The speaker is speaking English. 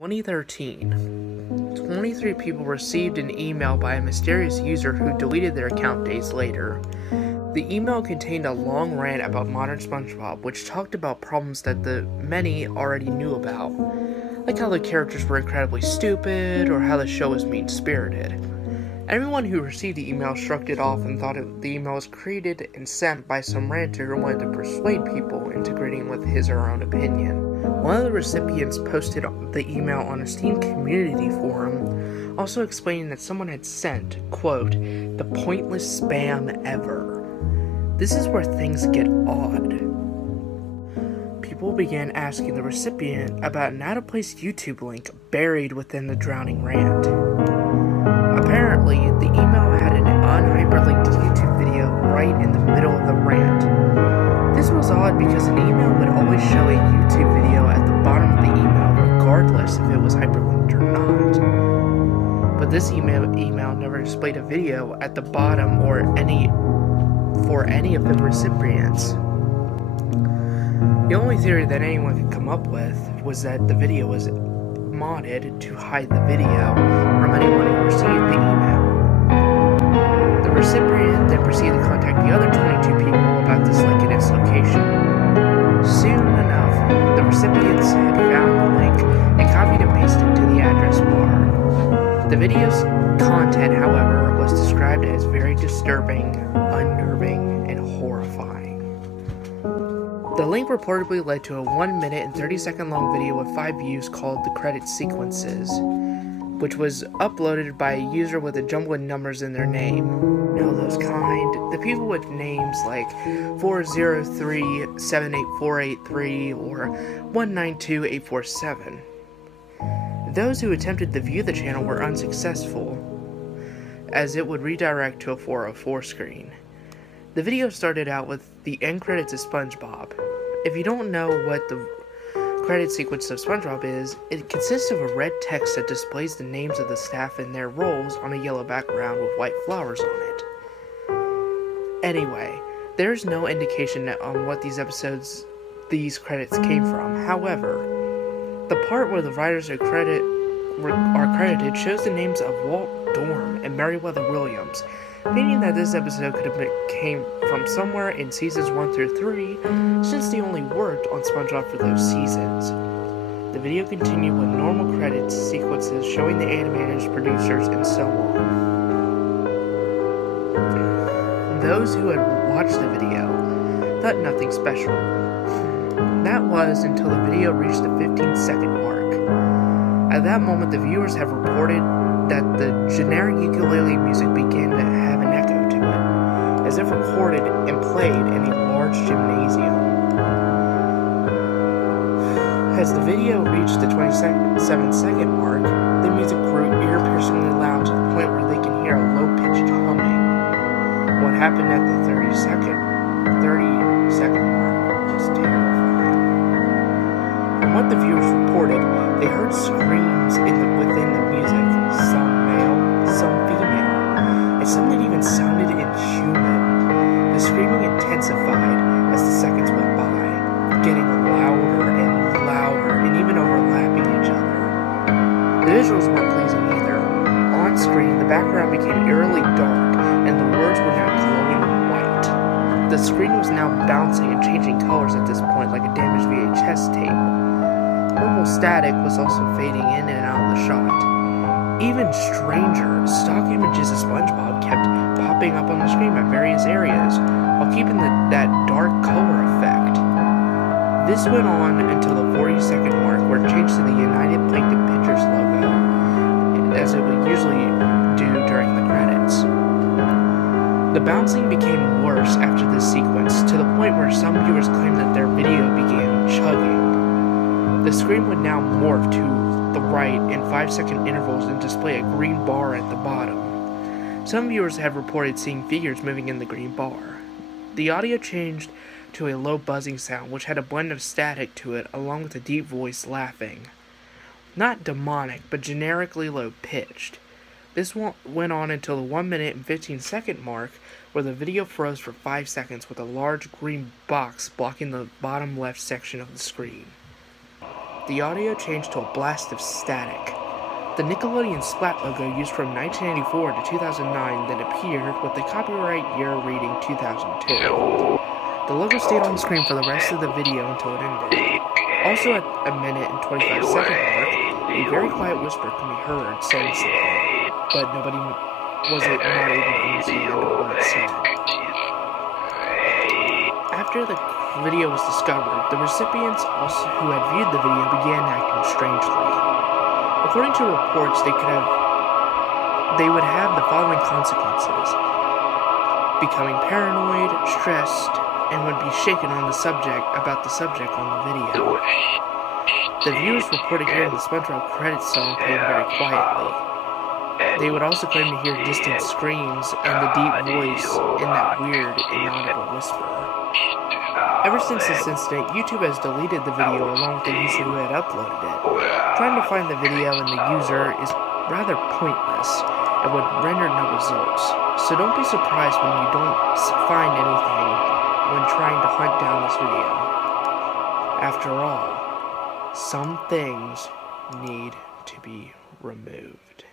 2013, 23 people received an email by a mysterious user who deleted their account days later. The email contained a long rant about modern SpongeBob, which talked about problems that the many already knew about, like how the characters were incredibly stupid or how the show was mean-spirited. Everyone who received the email shrugged it off and thought the email was created and sent by some ranter who wanted to persuade people into agreeing with his or her own opinion. One of the recipients posted the email on a Steam community forum, also explaining that someone had sent, quote, "the pointless spam ever." This is where things get odd. People began asking the recipient about an out-of-place YouTube link buried within the drowning rant. Apparently, the email had an unhyperlinked YouTube video right in the middle of the rant. This was odd because an email would always show a YouTube video at the bottom of the email regardless if it was hyperlinked or not. But this email never displayed a video at the bottom or for any of the recipients. The only theory that anyone could come up with was that the video was modded to hide the video from anyone who received the email. The recipient then proceeded to contact the other 22 people about this link and its location. Soon enough, the recipients had found the link and copied and pasted it to the address bar. The video's content, however, was described as very disturbing, unnerving, and horrifying. The link reportedly led to a 1 minute and 30-second long video with 5 views called The Credit Sequences, which was uploaded by a user with a jumble of numbers in their name. You know those kind. The people with names like 403-78483 or 192847. Those who attempted to view the channel were unsuccessful, as it would redirect to a 404 screen. The video started out with the end credits of SpongeBob. If you don't know what the credit sequence of SpongeBob is, it consists of a red text that displays the names of the staff and their roles on a yellow background with white flowers on it. Anyway, there's no indication on what these credits came from. However, the part where the writers are credited shows the names of Walt Dorm and Meriwether Williams, meaning that this episode could have came from somewhere in seasons 1 through 3, since they only worked on SpongeBob for those seasons. The video continued with normal credits sequences showing the animators, producers, and so on. Those who had watched the video thought nothing special. That was until the video reached the 15-second mark. At that moment, the viewers have reported that the generic ukulele music began to have an echo to it, as if recorded and played in a large gymnasium. As the video reached the 27-second mark, the music grew ear-piercingly loud to the point where they can hear a low-pitched humming. What happened at the 30-second mark was terrifying. From what the viewers reported, they heard screams within the music, some male, some female, and some that even sounded inhuman. The screaming intensified as the seconds went by, getting louder and louder and even overlapping each other. The visuals weren't pleasing either. On screen, the background became eerily dark, and the words were now glowing white. The screen was now bouncing and changing colors at this point like a damaged VHS tape. Purple static was also fading in and out of the shot. Even stranger, stock images of SpongeBob kept popping up on the screen at various areas, while keeping that dark color effect. This went on until the 40-second mark, where it changed to the United Plankton Pictures logo, as it would usually do during the credits. The bouncing became worse after this sequence, to the point where some viewers claimed that their video began chugging. The screen would now morph to the right in 5-second intervals and display a green bar at the bottom. Some viewers have reported seeing figures moving in the green bar. The audio changed to a low buzzing sound, which had a blend of static to it along with a deep voice laughing. Not demonic, but generically low-pitched. This went on until the 1 minute and 15-second mark, where the video froze for 5 seconds with a large green box blocking the bottom left section of the screen. The audio changed to a blast of static. The Nickelodeon Splat logo used from 1984 to 2009 then appeared with the copyright year reading 2002. The logo stayed on screen for the rest of the video until it ended. Also at a minute and 25-second mark, a very quiet whisper can be heard saying something, but nobody was not able to understand what it said. After the video was discovered, the recipients who had viewed the video began acting strangely. According to reports, they would have the following consequences: becoming paranoid, stressed, and would be shaken on about the subject on the video. The viewers reported hearing the SpongeBob credits song playing very quietly. They would also claim to hear distant screams and the deep voice in that weird, inaudible whisper. Ever since this incident, YouTube has deleted the video along with the user who had uploaded it. Trying to find the video and the user is rather pointless and would render no results. So don't be surprised when you don't find anything when trying to hunt down this video. After all, some things need to be removed.